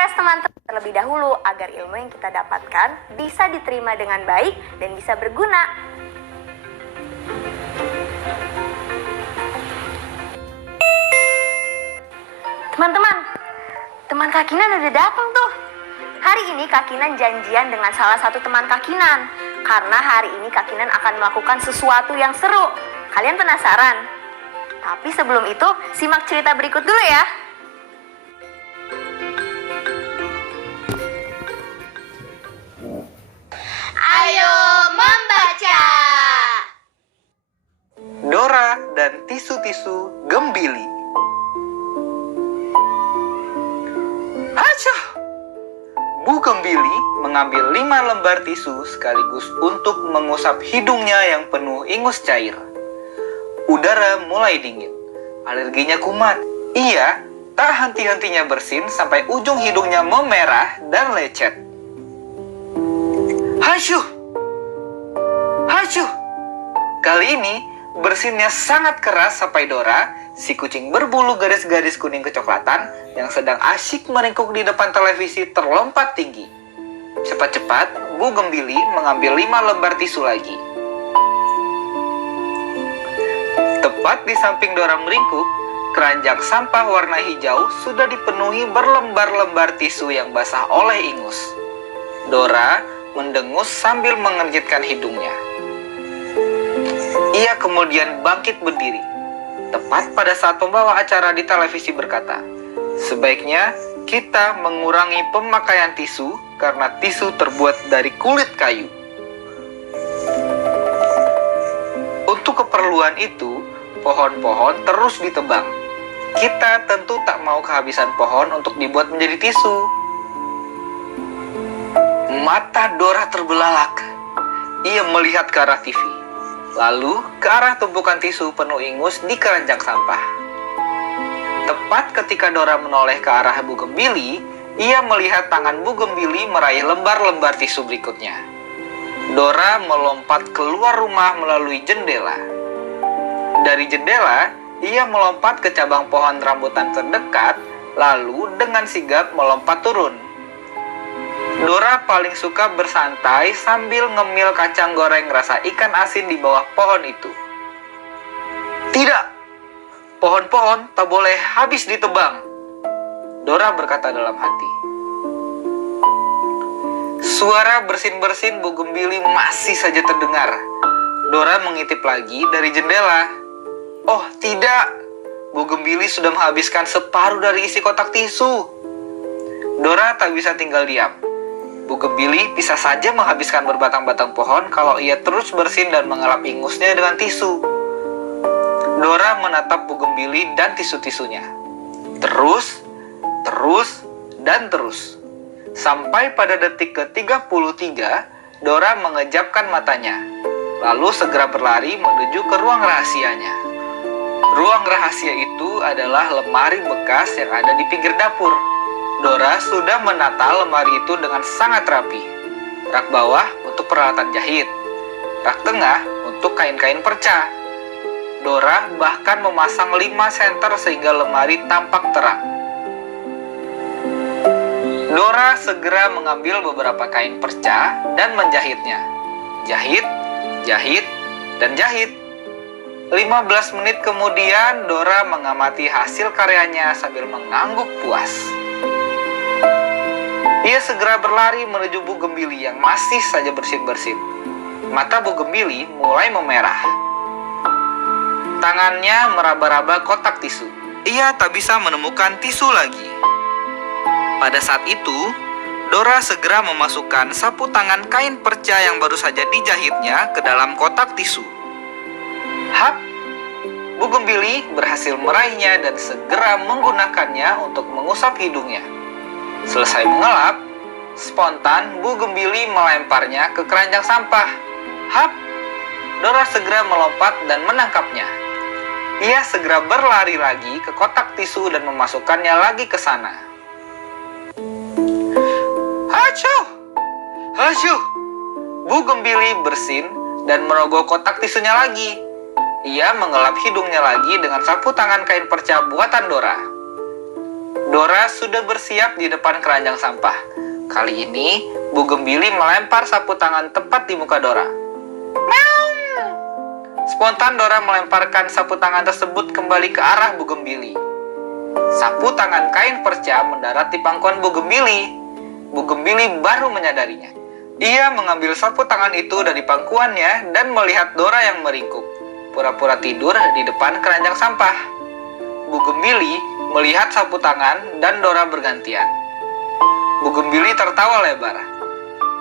Tes teman-teman terlebih dahulu agar ilmu yang kita dapatkan bisa diterima dengan baik dan bisa berguna. Teman-teman, teman Kak Kinan udah datang tuh. Hari ini Kak Kinan janjian dengan salah satu teman Kak Kinan. Karena hari ini Kak Kinan akan melakukan sesuatu yang seru. Kalian penasaran? Tapi sebelum itu, simak cerita berikut dulu ya. Ayo membaca. Dora dan tisu-tisu Gembili. Hacah! Bu Gembili mengambil 5 lembar tisu sekaligus untuk mengusap hidungnya yang penuh ingus cair. Udara mulai dingin. Alerginya kumat. Ia tak henti-hentinya bersin sampai ujung hidungnya memerah dan lecet. Hasyuh! Hasyuh! Kali ini bersinnya sangat keras sampai Dora, si kucing berbulu garis-garis kuning kecoklatan yang sedang asyik meringkuk di depan televisi terlompat tinggi. Cepat-cepat, Bu Gembili mengambil 5 lembar tisu lagi. Tepat di samping Dora meringkuk, keranjang sampah warna hijau sudah dipenuhi berlembar-lembar tisu yang basah oleh ingus. Dora mendengus sambil mengerjitkan hidungnya. Ia kemudian bangkit berdiri. Tepat pada saat pembawa acara di televisi berkata, "Sebaiknya kita mengurangi pemakaian tisu karena tisu terbuat dari kulit kayu." Untuk keperluan itu, pohon-pohon terus ditebang. Kita tentu tak mau kehabisan pohon untuk dibuat menjadi tisu. Mata Dora terbelalak. Ia melihat ke arah TV, lalu ke arah tumpukan tisu penuh ingus di keranjang sampah. Tepat ketika Dora menoleh ke arah Bu Gembili, ia melihat tangan Bu Gembili meraih lembar-lembar tisu berikutnya. Dora melompat keluar rumah melalui jendela. Dari jendela, ia melompat ke cabang pohon rambutan terdekat, lalu dengan sigap melompat turun. Dora paling suka bersantai sambil ngemil kacang goreng rasa ikan asin di bawah pohon itu. "Tidak, pohon-pohon tak boleh habis ditebang," Dora berkata dalam hati. Suara bersin-bersin Bu Gembili masih saja terdengar. Dora mengintip lagi dari jendela. Oh tidak, Bu Gembili sudah menghabiskan separuh dari isi kotak tisu. Dora tak bisa tinggal diam. Bu Gembili bisa saja menghabiskan berbatang-batang pohon kalau ia terus bersin dan mengelap ingusnya dengan tisu. Dora menatap Bu Gembili dan tisu-tisunya. Terus, dan terus. Sampai pada detik ke-33, Dora mengejapkan matanya, lalu segera berlari menuju ke ruang rahasianya. Ruang rahasia itu adalah lemari bekas yang ada di pinggir dapur. Dora sudah menata lemari itu dengan sangat rapi. Rak bawah untuk peralatan jahit, rak tengah untuk kain-kain perca. Dora bahkan memasang 5 senter sehingga lemari tampak terang. Dora segera mengambil beberapa kain perca dan menjahitnya. Jahit, jahit, dan jahit. 15 menit kemudian Dora mengamati hasil karyanya sambil mengangguk puas. Ia segera berlari menuju Bu Gembili yang masih saja bersin-bersin. Mata Bu Gembili mulai memerah. Tangannya meraba-raba kotak tisu. Ia tak bisa menemukan tisu lagi. Pada saat itu, Dora segera memasukkan sapu tangan kain perca yang baru saja dijahitnya ke dalam kotak tisu. Hap! Bu Gembili berhasil meraihnya dan segera menggunakannya untuk mengusap hidungnya. Selesai mengelap, spontan Bu Gembili melemparnya ke keranjang sampah. Hap! Dora segera melompat dan menangkapnya. Ia segera berlari lagi ke kotak tisu dan memasukkannya lagi ke sana. Hacuh! Hasyuh! Bu Gembili bersin dan merogoh kotak tisunya lagi. Ia mengelap hidungnya lagi dengan sapu tangan kain perca buatan Dora. Dora sudah bersiap di depan keranjang sampah. Kali ini, Bu Gembili melempar sapu tangan tepat di muka Dora. Meong! Spontan Dora melemparkan sapu tangan tersebut kembali ke arah Bu Gembili. Sapu tangan kain perca mendarat di pangkuan Bu Gembili. Bu Gembili baru menyadarinya. Ia mengambil sapu tangan itu dari pangkuannya dan melihat Dora yang meringkuk, pura-pura tidur di depan keranjang sampah. Bu Gembili melihat sapu tangan dan Dora bergantian. Bu Gembili tertawa lebar.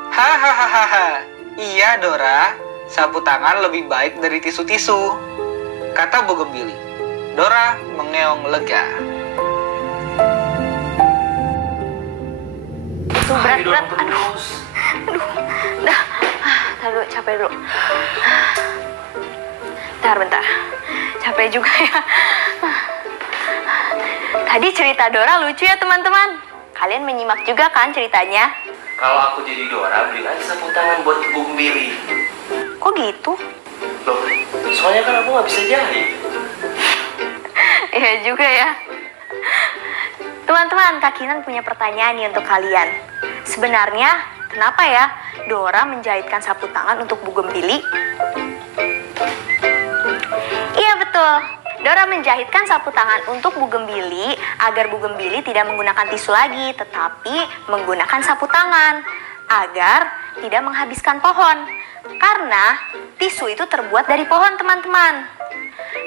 Hahaha, iya Dora, sapu tangan lebih baik dari tisu-tisu, kata Bu Gembili. Dora mengeong lega. Itu berat-berat. Aduh. Dah. Ntar dulu, capek dulu. Bentar. Capek juga ya. Tadi cerita Dora lucu ya teman-teman. Kalian menyimak juga kan ceritanya? Kalau aku jadi Dora, beli aja sapu tangan buat Bu Gembili. Kok gitu? Loh, soalnya kan aku nggak bisa jahit. Iya juga ya. Teman-teman, Kak Kinan punya pertanyaan nih untuk kalian. Sebenarnya, kenapa ya Dora menjahitkan sapu tangan untuk Bu Gembili? Iya betul, Dora menjahitkan sapu tangan untuk Bu Gembili agar Bu Gembili tidak menggunakan tisu lagi, tetapi menggunakan sapu tangan agar tidak menghabiskan pohon. Karena tisu itu terbuat dari pohon, teman-teman.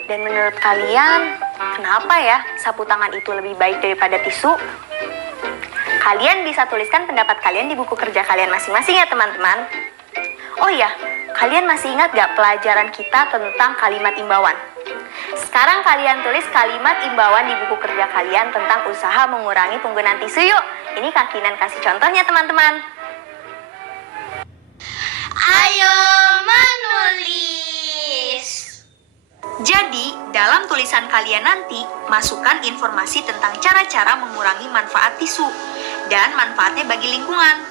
Dan menurut kalian, kenapa ya sapu tangan itu lebih baik daripada tisu? Kalian bisa tuliskan pendapat kalian di buku kerja kalian masing-masing ya teman-teman. Oh iya, kalian masih ingat gak pelajaran kita tentang kalimat imbauan? Sekarang kalian tulis kalimat imbauan di buku kerja kalian tentang usaha mengurangi penggunaan tisu yuk. Ini Kak Kinan kasih contohnya teman-teman. Ayo menulis. Jadi, dalam tulisan kalian nanti, masukkan informasi tentang cara-cara mengurangi manfaat tisu dan manfaatnya bagi lingkungan.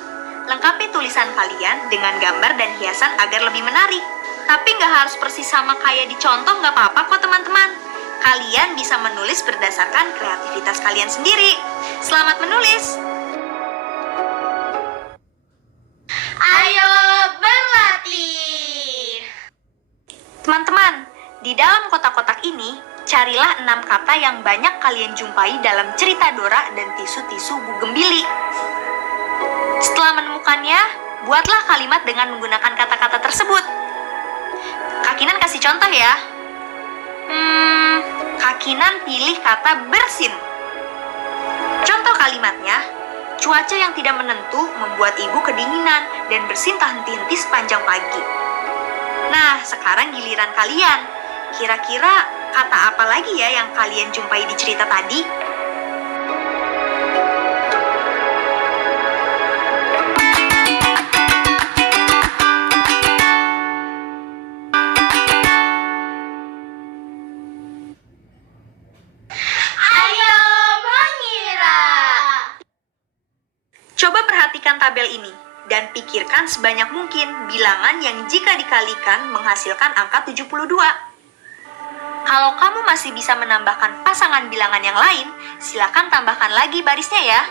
Lengkapi tulisan kalian dengan gambar dan hiasan agar lebih menarik. Tapi nggak harus persis sama kayak di contoh, nggak apa-apa kok teman-teman. Kalian bisa menulis berdasarkan kreativitas kalian sendiri. Selamat menulis! Ayo berlatih. Teman-teman, di dalam kotak-kotak ini, carilah 6 kata yang banyak kalian jumpai dalam cerita Dora dan tisu-tisu Bu Gembili. Setelah menemukannya, buatlah kalimat dengan menggunakan kata-kata tersebut. Kak Kinan kasih contoh ya. Kak Kinan pilih kata bersin. Contoh kalimatnya, cuaca yang tidak menentu membuat ibu kedinginan dan bersin tak henti-henti sepanjang pagi. Nah, sekarang giliran kalian. Kira-kira kata apa lagi ya yang kalian jumpai di cerita tadi? Ayo mengira. Coba perhatikan tabel ini dan pikirkan sebanyak mungkin bilangan yang jika dikalikan menghasilkan angka 72. Kalau kamu masih bisa menambahkan pasangan bilangan yang lain, silakan tambahkan lagi barisnya ya.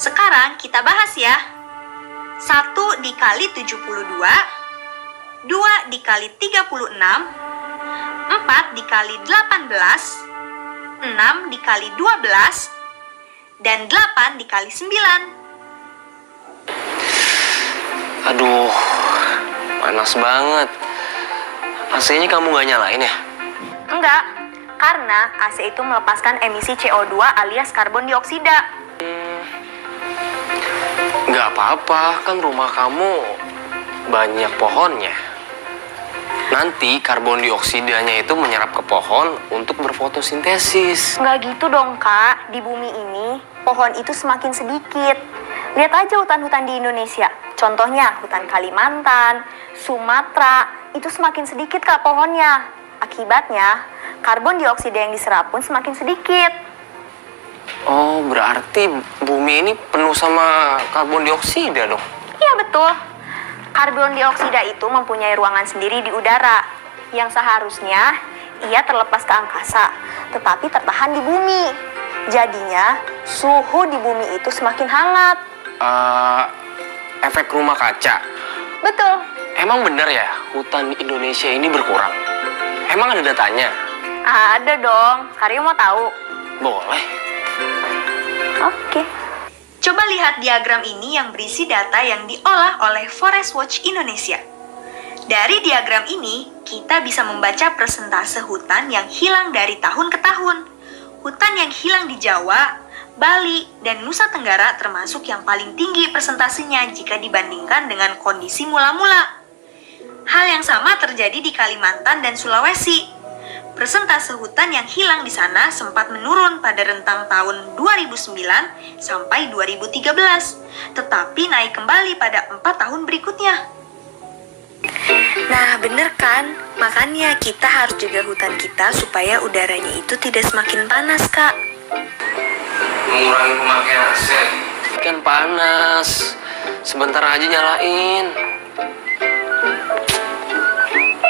Sekarang kita bahas ya. 1 dikali 72, 2 dikali 36, 4 dikali 18, 6 dikali 12, dan 8 dikali 9. Aduh, panas banget. AC-nya kamu nggak nyalain ya? Enggak, karena AC itu melepaskan emisi CO2 alias karbon dioksida. Nggak apa-apa, kan rumah kamu banyak pohonnya. Nanti karbon dioksidanya itu menyerap ke pohon untuk berfotosintesis. Enggak gitu dong, Kak. Di bumi ini, pohon itu semakin sedikit. Lihat aja hutan-hutan di Indonesia. Contohnya, hutan Kalimantan, Sumatera, itu semakin sedikit, Kak, pohonnya. Akibatnya, karbon dioksida yang diserap pun semakin sedikit. Oh, berarti bumi ini penuh sama karbon dioksida dong? Iya, betul. Karbon dioksida itu mempunyai ruangan sendiri di udara, yang seharusnya ia terlepas ke angkasa, tetapi tertahan di bumi. Jadinya, suhu di bumi itu semakin hangat. Efek rumah kaca. Betul. Emang bener ya, hutan di Indonesia ini berkurang? Emang ada datanya? Ada dong. Karyo mau tahu? Boleh. Oke. Coba lihat diagram ini yang berisi data yang diolah oleh Forest Watch Indonesia. Dari diagram ini, kita bisa membaca persentase hutan yang hilang dari tahun ke tahun. Hutan yang hilang di Jawa, Bali, dan Nusa Tenggara termasuk yang paling tinggi persentasenya jika dibandingkan dengan kondisi mula-mula. Hal yang sama terjadi di Kalimantan dan Sulawesi. Persentase hutan yang hilang di sana sempat menurun pada rentang tahun 2009 sampai 2013, tetapi naik kembali pada 4 tahun berikutnya. Nah, bener kan? Makanya kita harus jaga hutan kita supaya udaranya itu tidak semakin panas, Kak. Mengurangi pemakaian AC. Kan panas. Sebentar aja nyalain.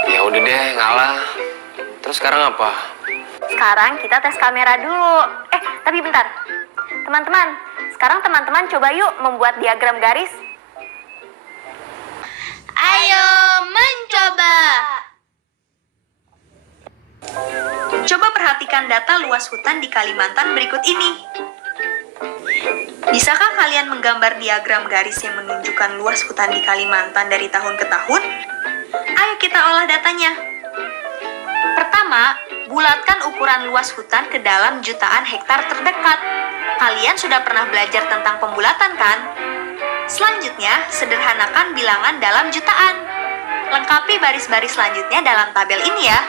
Ya udah deh, ngalah. Terus sekarang apa? Sekarang kita tes kamera dulu. Tapi bentar. Teman-teman, sekarang teman-teman coba yuk membuat diagram garis. Ayo mencoba. Coba perhatikan data luas hutan di Kalimantan berikut ini. Bisakah kalian menggambar diagram garis yang menunjukkan luas hutan di Kalimantan dari tahun ke tahun? Ayo kita olah datanya. Pertama, bulatkan ukuran luas hutan ke dalam jutaan hektar terdekat. Kalian sudah pernah belajar tentang pembulatan kan? Selanjutnya, sederhanakan bilangan dalam jutaan. Lengkapi baris-baris selanjutnya dalam tabel ini ya.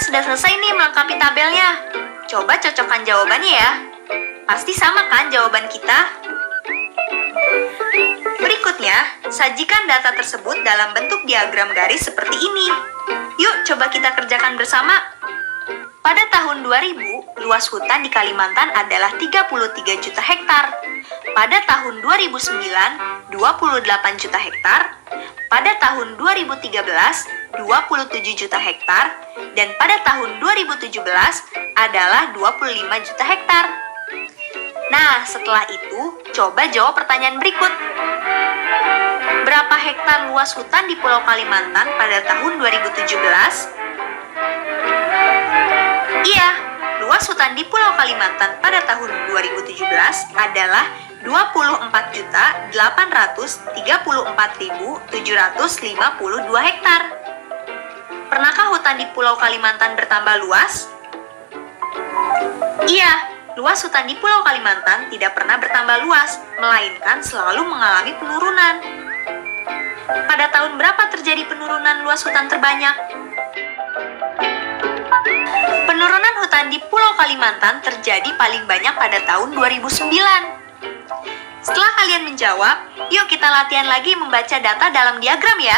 Sudah selesai nih melengkapi tabelnya. Coba cocokkan jawabannya ya. Pasti sama kan jawaban kita? Berikutnya, sajikan data tersebut dalam bentuk diagram garis seperti ini. Yuk coba kita kerjakan bersama. Pada tahun 2000, luas hutan di Kalimantan adalah 33 juta hektar. Pada tahun 2009, 28 juta hektar. Pada tahun 2013, 27 juta hektar. Dan pada tahun 2017 adalah 25 juta hektar. Nah, setelah itu, coba jawab pertanyaan berikut. Berapa hektar luas hutan di Pulau Kalimantan pada tahun 2017? Iya, luas hutan di Pulau Kalimantan pada tahun 2017 adalah 24.834.752 hektar. Pernahkah hutan di Pulau Kalimantan bertambah luas? Iya, luas hutan di Pulau Kalimantan tidak pernah bertambah luas, melainkan selalu mengalami penurunan. Pada tahun berapa terjadi penurunan luas hutan terbanyak? Penurunan hutan di Pulau Kalimantan terjadi paling banyak pada tahun 2009. Setelah kalian menjawab, yuk kita latihan lagi membaca data dalam diagram ya.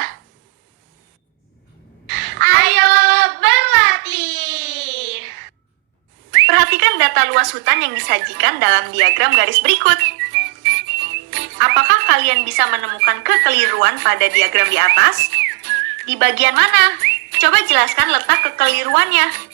Ayo berlatih. Perhatikan data luas hutan yang disajikan dalam diagram garis berikut. Apakah kalian bisa menemukan kekeliruan pada diagram di atas? Di bagian mana? Coba jelaskan letak kekeliruannya.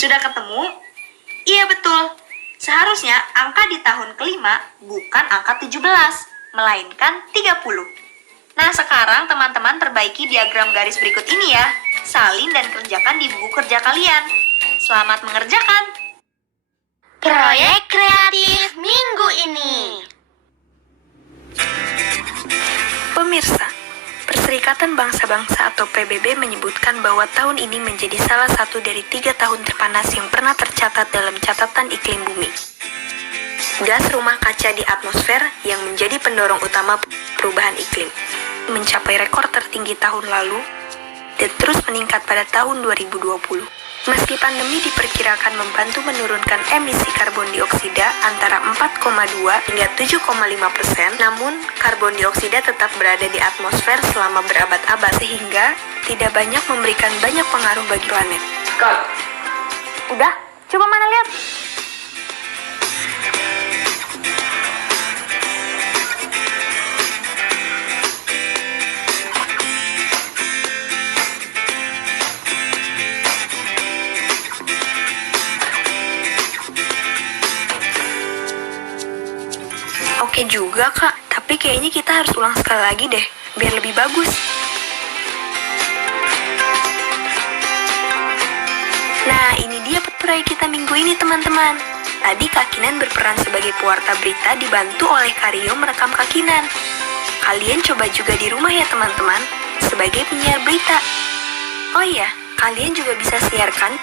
Sudah ketemu? Iya betul. Seharusnya angka di tahun kelima bukan angka 17, melainkan 30. Nah sekarang teman-teman perbaiki diagram garis berikut ini ya. Salin dan kerjakan di buku kerja kalian. Selamat mengerjakan. Proyek kreatif minggu ini. Pemirsa, Perserikatan Bangsa-Bangsa atau PBB menyebutkan bahwa tahun ini menjadi salah satu dari 3 tahun terpanas yang pernah tercatat dalam catatan iklim bumi. Gas rumah kaca di atmosfer yang menjadi pendorong utama perubahan iklim mencapai rekor tertinggi tahun lalu dan terus meningkat pada tahun 2020. Meski pandemi diperkirakan membantu menurunkan emisi karbon dioksida antara 4,2 hingga 7,5%, namun karbon dioksida tetap berada di atmosfer selama berabad-abad sehingga tidak banyak memberikan banyak pengaruh bagi planet. Udah, coba mana lihat. Oke juga kak, tapi kayaknya kita harus ulang sekali lagi deh, biar lebih bagus. Nah, ini dia proyek kita minggu ini teman-teman. Tadi Kak Kinan berperan sebagai pewarta berita dibantu oleh Karyo merekam Kak Kinan. Kalian coba juga di rumah ya teman-teman, sebagai penyiar berita. Oh iya, kalian juga bisa siarkan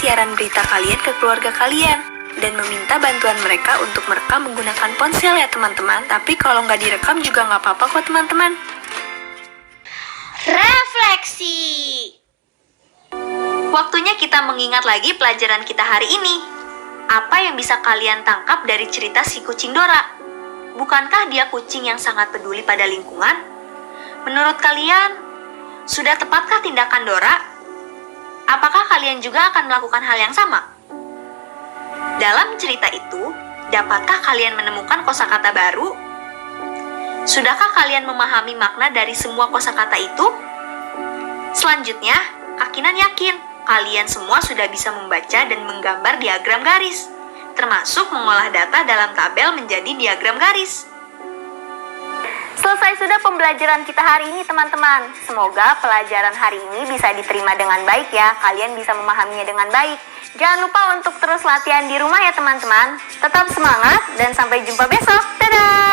siaran berita kalian ke keluarga kalian dan meminta bantuan mereka untuk merekam menggunakan ponsel ya teman-teman. Tapi kalau nggak direkam juga nggak apa-apa kok teman-teman. Refleksi. Waktunya kita mengingat lagi pelajaran kita hari ini. Apa yang bisa kalian tangkap dari cerita si kucing Dora? Bukankah dia kucing yang sangat peduli pada lingkungan? Menurut kalian, sudah tepatkah tindakan Dora? Apakah kalian juga akan melakukan hal yang sama? Dalam cerita itu, dapatkah kalian menemukan kosakata baru? Sudahkah kalian memahami makna dari semua kosakata itu? Selanjutnya, Kak Kinan yakin kalian semua sudah bisa membaca dan menggambar diagram garis, termasuk mengolah data dalam tabel menjadi diagram garis. Selesai sudah pembelajaran kita hari ini teman-teman. Semoga pelajaran hari ini bisa diterima dengan baik ya. Kalian bisa memahaminya dengan baik. Jangan lupa untuk terus latihan di rumah ya teman-teman. Tetap semangat dan sampai jumpa besok. Dadah!